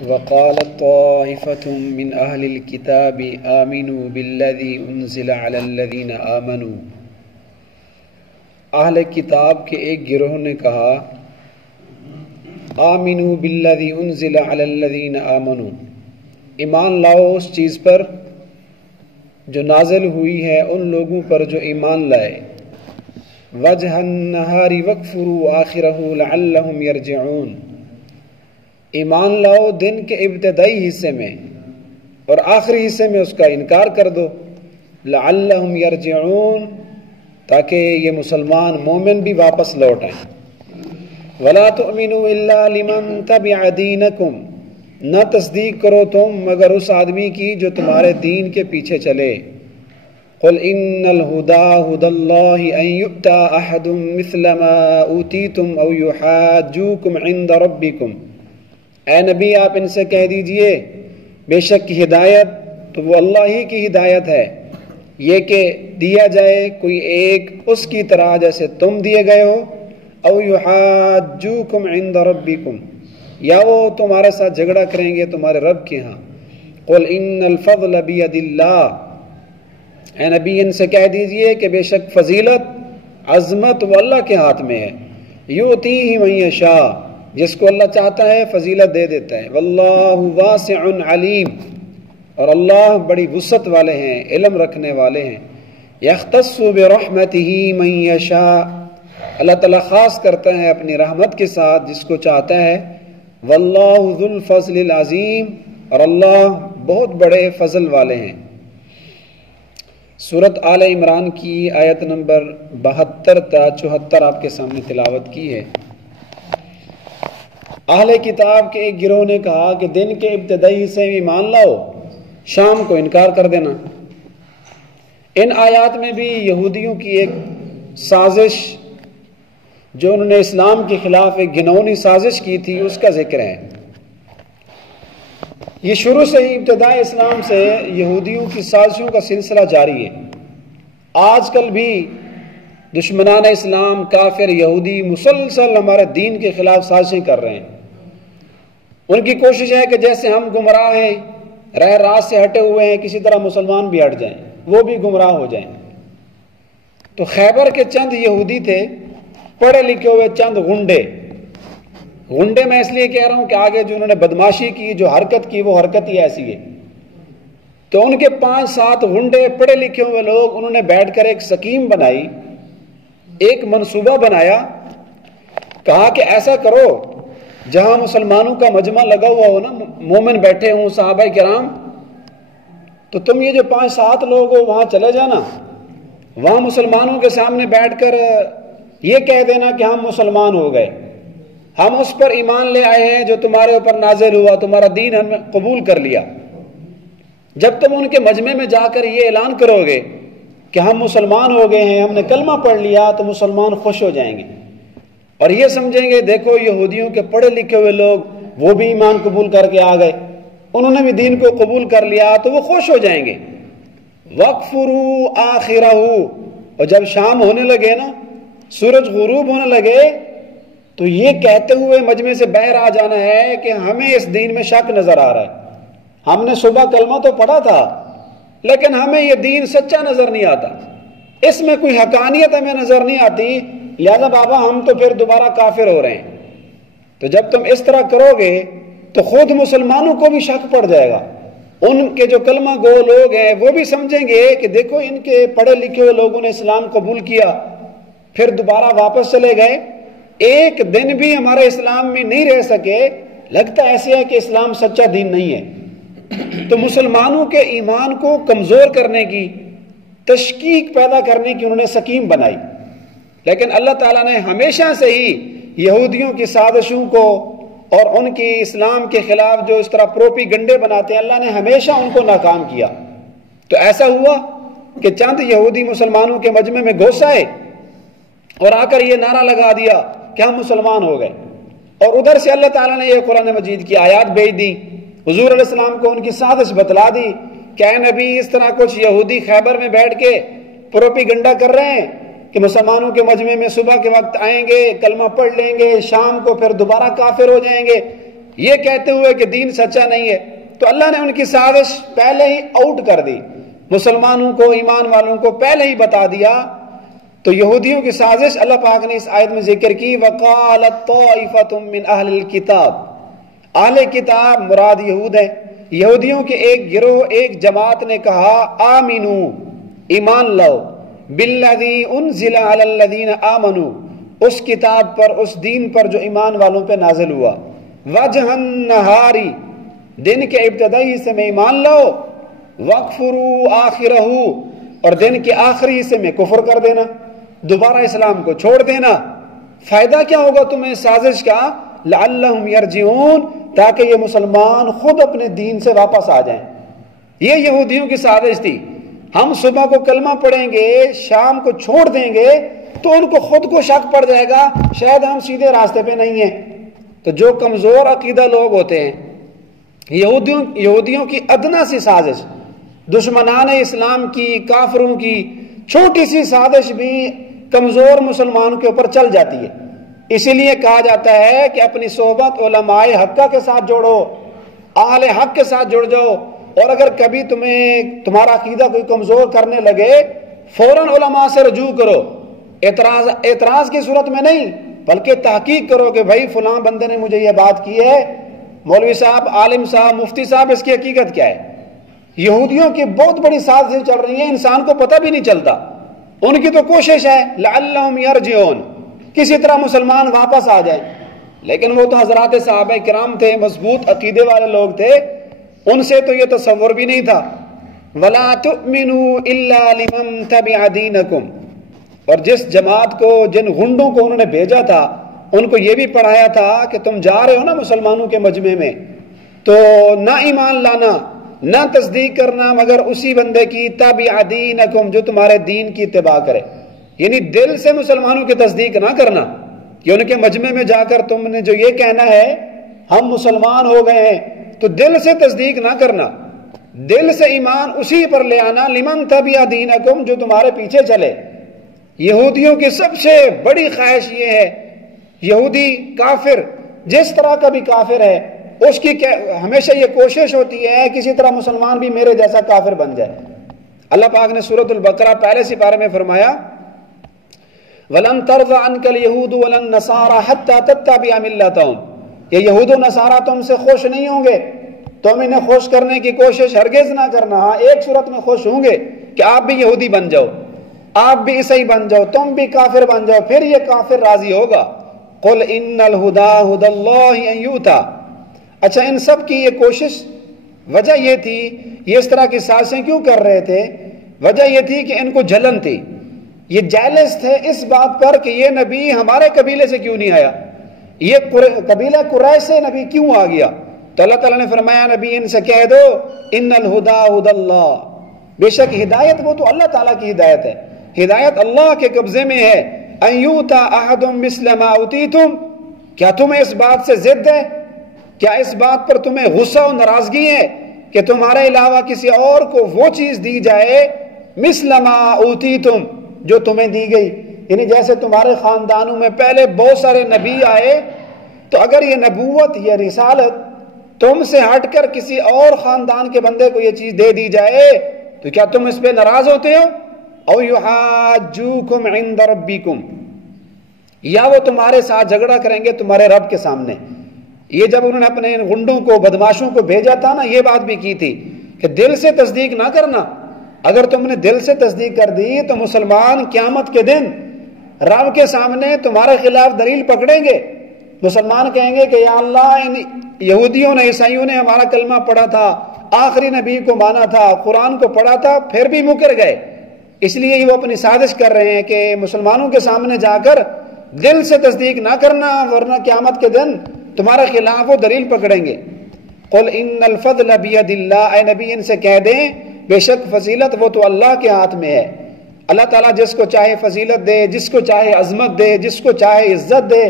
وقالت طائفة من أهل الكتاب آمنوا بالذي أنزل على الذين آمنوا، اہل کتاب کے ایک گروہ نے کہا آمنوا بالذی انزل علی الذین آمنوا، ایمان لاؤ اس چیز پر جو نازل ہوئی ہے ان لوگوں پر جو ایمان لائے، وجہ النہار واکفروا آخرہ لعلہم یرجعون، ایمان لاؤ دن کے ابتدائی حصے میں اور آخری حصے میں اس کا انکار کر دو، لعلہم یرجعون، تاکہ یہ مسلمان مومن بھی واپس لوٹ آئیں۔ ولا تؤمنوا الا لمن تبع دینکم، نہ تصدیق کرو تم مگر اس آدمی کی جو تمہارے دین کے پیچھے چلے۔ قل ان الہدی ھدی اللہ ان یؤتی احد مثل ما اوتیتم او یحاجوکم عند ربکم، اے نبی آپ ان سے کہہ دیجئے بے شک ہدایت تو وہ اللہ ہی کی ہدایت ہے، یہ کہ دیا جائے کوئی ایک اس کی طرح جیسے تم دیے گئے ہو، او یحاجوکم عند ربکم، یا وہ تمہارے ساتھ جھگڑا کریں گے تمہارے رب کے ہاں۔ قل ان الفضل بید اللہ، اے نبی ان سے کہہ دیجئے کہ بے شک فضیلت عظمت وہ اللہ کے ہاتھ میں ہے، یؤتیہ من یشاء، جس کو اللہ چاہتا ہے فضیلت دے دیتا ہے، واللہ واسع علیم، اور اللہ بڑی وسعت والے ہیں، علم رکھنے والے ہیں، یختص برحمتہ من یشاء، اللہ تعالیٰ خاص کرتا ہے اپنی رحمت کے ساتھ جس کو چاہتا ہے، واللہ ذو الفضل العظیم، اور اللہ بہت بڑے فضل والے ہیں۔ سورۃ آل عمران کی آیت نمبر 72 تا 74 آپ کے سامنے تلاوت کی ہے۔ اہل کتاب کے ایک گروہ نے کہا کہ دن کے ابتدائی حصے میں ایمان لاؤ، شام کو انکار کر دینا۔ ان آیات میں بھی یہودیوں کی ایک سازش جو انہوں نے اسلام کے خلاف ایک گھناؤنی سازش کی تھی اس کا ذکر ہے۔ یہ شروع سے ہی ابتدائی اسلام سے یہودیوں کی سازشوں کا سلسلہ جاری ہے۔ آج کل بھی دشمنان اسلام کافر یہودی مسلسل ہمارے دین کے خلاف سازشیں کر رہے ہیں۔ ان کی کوشش ہے کہ جیسے ہم گمراہ ہیں، راہ راست سے ہٹے ہوئے ہیں، کسی طرح مسلمان بھی ہٹ جائیں، وہ بھی گمراہ ہو جائیں۔ تو خیبر کے چند یہودی تھے، پڑھے لکھے ہوئے چند غنڈے میں اس لیے کہہ رہا ہوں کہ آگے جو انہوں نے بدماشی کی، جو حرکت کی، وہ حرکت ہی ایسی ہے۔ تو ان کے 5-7 غنڈے پڑھے لکھے ہوئے لوگ، انہوں نے بیٹھ کر ایک سکیم بنائی، ایک منصوبہ بنایا، کہا کہ ایسا کرو جہاں مسلمانوں کا مجمع لگا ہوا ہو نا، مومن بیٹھے ہوں، صحابہ کرام، تو تم یہ جو 5-7 لوگ ہو وہاں چلے جانا، وہاں مسلمانوں کے سامنے بیٹھ کر یہ کہہ دینا کہ ہم مسلمان ہو گئے، ہم اس پر ایمان لے آئے ہیں جو تمہارے اوپر نازل ہوا، تمہارا دین ہم نے قبول کر لیا۔ جب تم ان کے مجمع میں جا کر یہ اعلان کرو گے کہ ہم مسلمان ہو گئے ہیں، ہم نے کلمہ پڑھ لیا، تو مسلمان خوش ہو جائیں گے اور یہ سمجھیں گے دیکھو یہودیوں کے پڑھے لکھے ہوئے لوگ وہ بھی ایمان قبول کر کے آ گئے، انہوں نے بھی دین کو قبول کر لیا، تو وہ خوش ہو جائیں گے۔ وَاکْفُرُوا آخِرَهُ، اور جب شام ہونے لگے نا، سورج غروب ہونے لگے، تو یہ کہتے ہوئے مجمع سے باہر آ جانا ہے کہ ہمیں اس دین میں شک نظر آ رہا ہے، ہم نے صبح کلمہ تو پڑھا تھا لیکن ہمیں یہ دین سچا نظر نہیں آتا، اس میں کوئی حقانیت ہمیں نظر نہیں آتی، لہذا بابا ہم تو پھر دوبارہ کافر ہو رہے ہیں۔ تو جب تم اس طرح کرو گے تو خود مسلمانوں کو بھی شک پڑ جائے گا، ان کے جو کلمہ گو لوگ ہیں وہ بھی سمجھیں گے کہ دیکھو ان کے پڑھے لکھے ہوئے لوگوں نے اسلام قبول کیا، پھر دوبارہ واپس چلے گئے، ایک دن بھی ہمارے اسلام میں نہیں رہ سکے، لگتا ایسے ہے کہ اسلام سچا دین نہیں ہے۔ تو مسلمانوں کے ایمان کو کمزور کرنے کی، تشکیک پیدا کرنے کی انہوں نے سکیم بنائی۔ لیکن اللہ تعالیٰ نے ہمیشہ سے ہی یہودیوں کی سازشوں کو اور ان کی اسلام کے خلاف جو اس طرح پروپی گنڈے بناتے ہیں، اللہ نے ہمیشہ ان کو ناکام کیا۔ تو ایسا ہوا کہ چند یہودی مسلمانوں کے مجمع میں گھس آئے اور آ کر یہ نعرہ لگا دیا کہ ہم مسلمان ہو گئے، اور ادھر سے اللہ تعالیٰ نے یہ قرآن مجید کی آیات بھیج دی، حضور علیہ السلام کو ان کی سازش بتلا دی کہ اے نبی اس طرح کچھ یہودی خیبر میں بیٹھ کے پروپی گنڈا کر رہے ہیں کہ مسلمانوں کے مجمع میں صبح کے وقت آئیں گے، کلمہ پڑھ لیں گے، شام کو پھر دوبارہ کافر ہو جائیں گے، یہ کہتے ہوئے کہ دین سچا نہیں ہے، تو اللہ نے ان کی سازش پہلے ہی آؤٹ کر دی، مسلمانوں کو، ایمان والوں کو پہلے ہی بتا دیا۔ تو یہودیوں کی سازش اللہ پاک نے اس آیت میں ذکر کی، وَقَالَتْ طَائِفَةٌ مِّنْ أَهْلِ الْكِتَابِ، اہل کتاب مراد یہود ہیں۔ یہودیوں کے ایک گروہ، ایک جماعت نے کہا آمنو، ایمان لاؤ، بالذی انزل علی الذین آمنو، اس کتاب پر، اس دین پر جو ایمان والوں پہ نازل ہوا، وجہ النہاری، دن کے ابتدائی حصے میں ایمان لاؤ، وَاکْفُرُوا آخِرَہُ، اور دن کے آخری حصے میں کفر کر دینا، دوبارہ اسلام کو چھوڑ دینا۔ فائدہ کیا ہوگا تمہیں سازش کا؟ لعلہم یرجعون، تاکہ یہ مسلمان خود اپنے دین سے واپس آ جائیں۔ یہ یہودیوں کی سازش تھی، ہم صبح کو کلمہ پڑھیں گے، شام کو چھوڑ دیں گے تو ان کو خود کو شک پڑ جائے گا شاید ہم سیدھے راستے پہ نہیں ہیں۔ تو جو کمزور عقیدہ لوگ ہوتے ہیں، یہودیوں کی ادنا سی سازش، دشمنان اسلام کی، کافروں کی چھوٹی سی سازش بھی کمزور مسلمانوں کے اوپر چل جاتی ہے۔ اسی لیے کہا جاتا ہے کہ اپنی صحبت علماء حقہ کے ساتھ جوڑو، اہل حق کے ساتھ جڑ جاؤ، اور اگر کبھی تمہارا عقیدہ کوئی کمزور کرنے لگے فوراً علماء سے رجوع کرو، اعتراض کی صورت میں نہیں بلکہ تحقیق کرو کہ بھائی فلاں بندے نے مجھے یہ بات کی ہے، مولوی صاحب، عالم صاحب، مفتی صاحب، اس کی حقیقت کیا ہے۔ یہودیوں کی بہت بڑی سازشیں چل رہی ہیں، انسان کو پتہ بھی نہیں چلتا۔ ان کی تو کوشش ہے لعلہم یرجعون، کسی طرح مسلمان واپس آ جائیں، لیکن وہ تو حضرات صحابہ کرام تھے، مضبوط عقیدے والے لوگ تھے، ان سے تو یہ تصور بھی نہیں تھا۔ وَلَا تُؤْمِنُوا إِلَّا لِمَنْ تَبِعَ دِينَكُمْ، اور جس جماعت کو، جن غنڈوں کو انہوں نے بھیجا تھا، ان کو یہ بھی پڑھایا تھا کہ تم جا رہے ہو نا مسلمانوں کے مجمع میں، تو نہ ایمان لانا، نہ تصدیق کرنا مگر اسی بندے کی تَبِعَ دِينَكُمْ، جو تمہارے دین کی اتباع کرے، یعنی دل سے مسلمانوں کی تصدیق نہ کرنا کہ ان کے مجمع میں جا کر تم نے جو یہ کہنا ہے ہم مسلمان ہو گئے ہیں، تو دل سے تصدیق نہ کرنا، دل سے ایمان اسی پر لے آنا، لمن تبع دینکم، جو تمہارے پیچھے چلے۔ یہودیوں کی سب سے بڑی خواہش یہ ہے، یہودی کافر جس طرح کا بھی کافر ہے، اس کی ہمیشہ یہ کوشش ہوتی ہے کسی طرح مسلمان بھی میرے جیسا کافر بن جائے۔ اللہ پاک نے سورۃ البقرہ پہلے سپارے میں فرمایا وَلَن تَرْضَ عَنْكَ الْيَهُودُ وَلَا النَّصَارَى حَتَّى تَتَّبِعَ مِلَّتَهُمْ، یہ یہود و نصارہ تم سے خوش نہیں ہوں گے، تم انہیں خوش کرنے کی کوشش ہرگز نہ کرنا، ہاں ایک صورت میں خوش ہوں گے کہ آپ بھی یہودی بن جاؤ، آپ بھی عیسائی بن جاؤ، تم بھی کافر بن جاؤ، پھر یہ کافر راضی ہوگا۔ قُلْ إِنَّ الْهُدَى هُدَى اللَّهِ أَن يُؤْتَى، اچھا ان سب کی یہ کوشش، وجہ یہ تھی، یہ اس طرح کی سازشیں کیوں کر رہے تھے؟ وجہ یہ تھی کہ ان کو جلن تھی، یہ جیلس تھے اس بات پر کہ یہ نبی ہمارے قبیلے سے کیوں نہیں آیا، یہ قبیلہ قریش سے نبی کیوں آ گیا؟ تو اللہ تعالیٰ نے فرمایا نبی ان سے کہہ دو ان الہدی ھدی اللہ، بے شک ہدایت وہ تو اللہ تعالیٰ کی ہدایت ہے، ہدایت اللہ کے قبضے میں ہے۔ ان یؤتی احد مثل ما اوتیتم، کیا تمہیں اس بات سے ضد ہے، کیا اس بات پر تمہیں غصہ و ناراضگی ہے کہ تمہارے علاوہ کسی اور کو وہ چیز دی جائے مثل ما اوتیتم، جو تمہیں دی گئی، یعنی جیسے تمہارے خاندانوں میں پہلے بہت سارے نبی آئے، تو اگر یہ نبوت، یہ رسالت تم سے ہٹ کر کسی اور خاندان کے بندے کو یہ چیز دے دی جائے تو کیا تم اس پہ ناراض ہوتے ہو؟ او یحاجوکم عند ربکم، یا وہ تمہارے ساتھ جھگڑا کریں گے تمہارے رب کے سامنے۔ یہ جب انہوں نے اپنے غنڈوں کو، بدماشوں کو بھیجا تھا نا، یہ بات بھی کی تھی کہ دل سے تصدیق نہ کرنا، اگر تم نے دل سے تصدیق کر دی تو مسلمان قیامت کے دن رب کے سامنے تمہارے خلاف دلیل پکڑیں گے، مسلمان کہیں گے کہ یا اللہ ان یہودیوں نے، عیسائیوں نے ہمارا کلمہ پڑھا تھا، آخری نبی کو مانا تھا، قرآن کو پڑھا تھا، پھر بھی مکر گئے۔ اس لیے وہ اپنی سازش کر رہے ہیں کہ مسلمانوں کے سامنے جا کر دل سے تصدیق نہ کرنا، ورنہ قیامت کے دن تمہارے خلاف وہ دلیل پکڑیں گے۔ قل ان الفضل بید اللہ، اے نبی ان سے کہہ دیں بے شک فضیلت وہ تو اللہ کے ہاتھ میں ہے، اللہ تعالیٰ جس کو چاہے فضیلت دے، جس کو چاہے عظمت دے، جس کو چاہے عزت دے،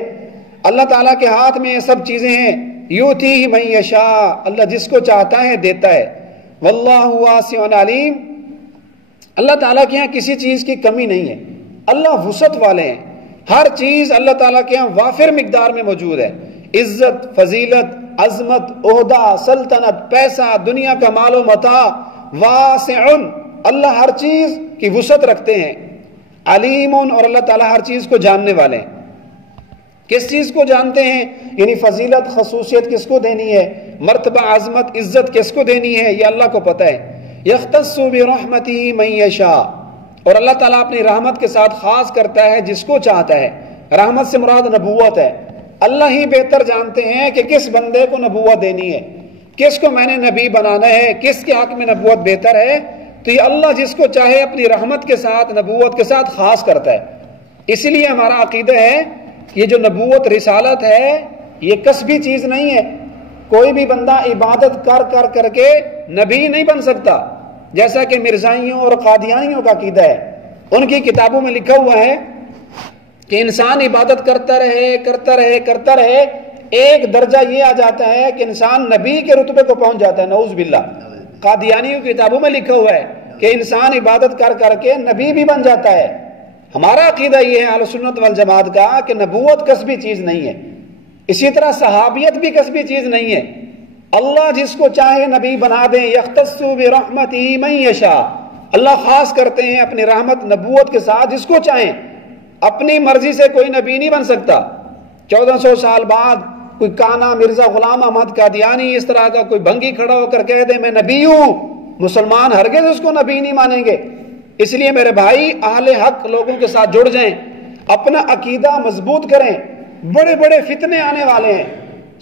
اللہ تعالیٰ کے ہاتھ میں یہ سب چیزیں ہیں۔ یؤتی من یشاء، اللہ جس کو چاہتا ہے دیتا ہے، واللہ واسع علیم، اللہ تعالیٰ کے یہاں کسی چیز کی کمی نہیں ہے، اللہ وسعت والے ہیں، ہر چیز اللہ تعالیٰ کے یہاں وافر مقدار میں موجود ہے، عزت، فضیلت، عظمت، عہدہ، سلطنت، پیسہ، دنیا کا مال و متاع، واسع، اللہ ہر چیز کی وسعت رکھتے ہیں، علیم، اور اللہ تعالیٰ ہر چیز کو جاننے والے ہیں۔ کس چیز کو جانتے ہیں؟ یعنی فضیلت، خصوصیت کس کو دینی ہے، مرتبہ، عظمت، عزت کس کو دینی ہے، یہ اللہ کو پتہ ہے۔ یختص برحمتہ من یشاء، اور اللہ تعالیٰ اپنی رحمت کے ساتھ خاص کرتا ہے جس کو چاہتا ہے۔ رحمت سے مراد نبوت ہے۔ اللہ ہی بہتر جانتے ہیں کہ کس بندے کو نبوت دینی ہے، کس کو میں نے نبی بنانا ہے، کس کے حق میں نبوت بہتر ہے۔ تو یہ اللہ جس کو چاہے اپنی رحمت کے ساتھ، نبوت کے ساتھ خاص کرتا ہے۔ اسی لیے ہمارا عقیدہ ہے یہ جو نبوت، رسالت ہے، یہ کسبی چیز نہیں ہے۔ کوئی بھی بندہ عبادت کر کے نبی نہیں بن سکتا، جیسا کہ مرزائیوں اور قادیانیوں کا عقیدہ ہے۔ ان کی کتابوں میں لکھا ہوا ہے کہ انسان عبادت کرتا رہے، ایک درجہ یہ آ جاتا ہے کہ انسان نبی کے رتبے کو پہنچ جاتا ہے، نعوذ باللہ۔ قادیانیوں کی کتابوں میں لکھا ہوا ہے کہ انسان عبادت کر کے نبی بھی بن جاتا ہے۔ ہمارا عقیدہ یہ ہے اہل سنت والجماعت کا کہ نبوت کسبی چیز نہیں ہے، اسی طرح صحابیت بھی کسبی چیز نہیں ہے۔ اللہ جس کو چاہے نبی بنا دیں، یختص برحمتہ من یشاء، اللہ خاص کرتے ہیں اپنی رحمت، نبوت کے ساتھ جس کو چاہیں۔ اپنی مرضی سے کوئی نبی نہیں بن سکتا۔ 1400 سال بعد کوئی کانا مرزا غلام احمد قادیانی اس طرح کا کوئی بھنگی کھڑا ہو کر کہہ دے میں نبی ہوں، مسلمان ہرگز اس کو نبی نہیں مانیں گے۔ اس لیے میرے بھائی، اہل حق لوگوں کے ساتھ جڑ جائیں، اپنا عقیدہ مضبوط کریں۔ بڑے بڑے فتنے آنے والے ہیں،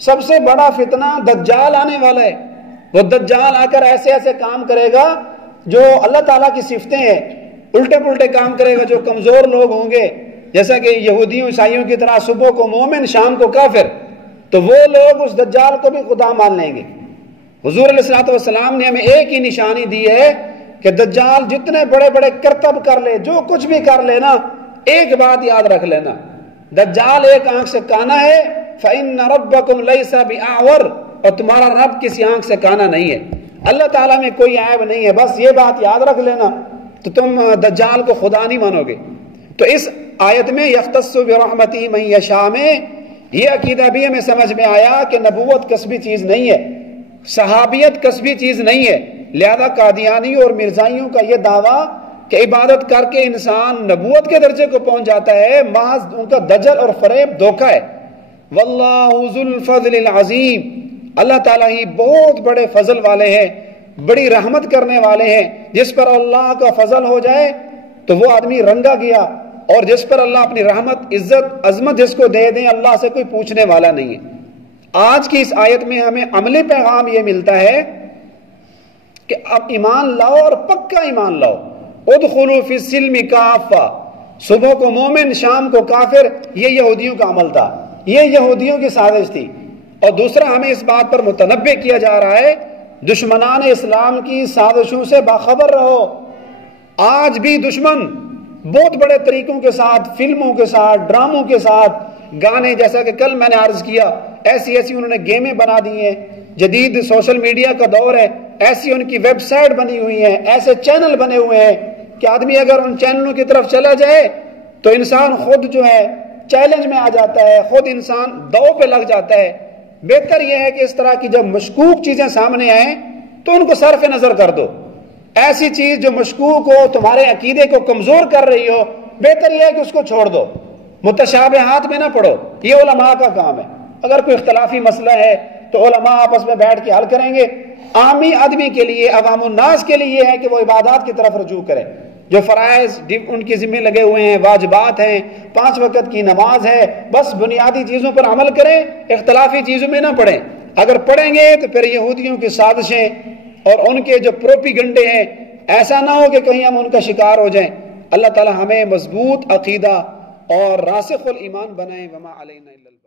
سب سے بڑا فتنہ دجال آنے والا ہے۔ وہ دجال آ کر ایسے ایسے کام کرے گا جو اللہ تعالیٰ کی صفتیں ہیں، الٹے پلٹے کام کرے گا۔ جو کمزور لوگ ہوں گے، جیسا کہ یہودیوں عیسائیوں کی طرح صبح کو مومن شام کو کافر، تو وہ لوگ اس دجال کو بھی خدا مان لیں گے۔ حضور علیہ الصلوۃ والسلام نے ہمیں ایک ہی نشانی دی ہے کہ دجال جتنے بڑے بڑے کرتب کر لے، جو کچھ بھی کر لینا، ایک بات یاد رکھ لینا، دجال ایک آنکھ سے کانا ہے، فَإِنَّ رَبَّكُمْ لَيْسَ بِأَعْوَرٍ، اور تمہارا رب کسی آنکھ سے کانا نہیں ہے۔ اللہ تعالیٰ میں کوئی عیب نہیں ہے، بس یہ بات یاد رکھ لینا، تو تم دجال کو خدا نہیں مانو گے۔ تو اس آیت میں یختص برحمتہ من یشاء میں یہ عقیدہ بھی ہمیں سمجھ میں آیا کہ نبوت کسبی چیز نہیں ہے، صحابیت کسبی چیز نہیں ہے۔ لہذا قادیانی اور مرزائیوں کا یہ دعویٰ کہ عبادت کر کے انسان نبوت کے درجے کو پہنچ جاتا ہے، محض ان کا دجل اور فریب دھوکہ ہے۔ واللہ ذو الفضل العظیم، اللہ تعالیٰ ہی بہت بڑے فضل والے ہیں، بڑی رحمت کرنے والے ہیں۔ جس پر اللہ کا فضل ہو جائے تو وہ آدمی رنگا گیا، اور جس پر اللہ اپنی رحمت، عزت، عظمت جس کو دے دیں، اللہ سے کوئی پوچھنے والا نہیں ہے۔ آج کی اس آیت میں ہمیں عملی پیغام یہ ملتا ہے کہ اب ایمان لاؤ اور پکا ایمان لاؤ۔ ادخلوا فی السلم کافہ، صبح کو مومن شام کو کافر، یہ یہودیوں کا عمل تھا، یہ یہودیوں کی سازش تھی۔ اور دوسرا، ہمیں اس بات پر متنبہ کیا جا رہا ہے دشمنان اسلام کی سازشوں سے باخبر رہو۔ آج بھی دشمن بہت بڑے طریقوں کے ساتھ، فلموں کے ساتھ، ڈراموں کے ساتھ، گانے، جیسا کہ کل میں نے عرض کیا، ایسی انہوں نے گیمیں بنا دی ہیں، جدید سوشل میڈیا کا دور ہے، ایسی ان کی ویب سائٹ بنی ہوئی ہیں، ایسے چینل بنے ہوئے ہیں کہ آدمی اگر ان چینلوں کی طرف چلا جائے تو انسان خود جو ہے چیلنج میں آ جاتا ہے، خود انسان دو پہ لگ جاتا ہے۔ بہتر یہ ہے کہ اس طرح کی جب مشکوک چیزیں سامنے آئیں تو ان کو صرف نظر کر دو۔ ایسی چیز جو مشکوک ہو، تمہارے عقیدے کو کمزور کر رہی ہو، بہتر یہ ہے کہ اس کو چھوڑ دو، متشابہات میں نہ پڑھو۔ یہ علماء کا کام ہے۔ اگر کوئی اختلافی مسئلہ ہے تو علماء آپس میں بیٹھ کے حل کریں گے۔ عامی آدمی کے لیے، عوام الناس کے لیے یہ ہے کہ وہ عبادات کی طرف رجوع کریں، جو فرائض ان کی ذمہ لگے ہوئے ہیں، واجبات ہیں، 5 وقت کی نماز ہے، بس بنیادی چیزوں پر عمل کریں، اختلافی چیزوں میں نہ پڑیں۔ اگر پڑھیں گے تو پھر یہودیوں کی سازشیں اور ان کے جو پروپیگنڈے ہیں، ایسا نہ ہو کہ کہیں ہم ان کا شکار ہو جائیں۔ اللہ تعالی ہمیں مضبوط عقیدہ اور راسخ الایمان بنائیں۔ وما علینا الا البلاغ۔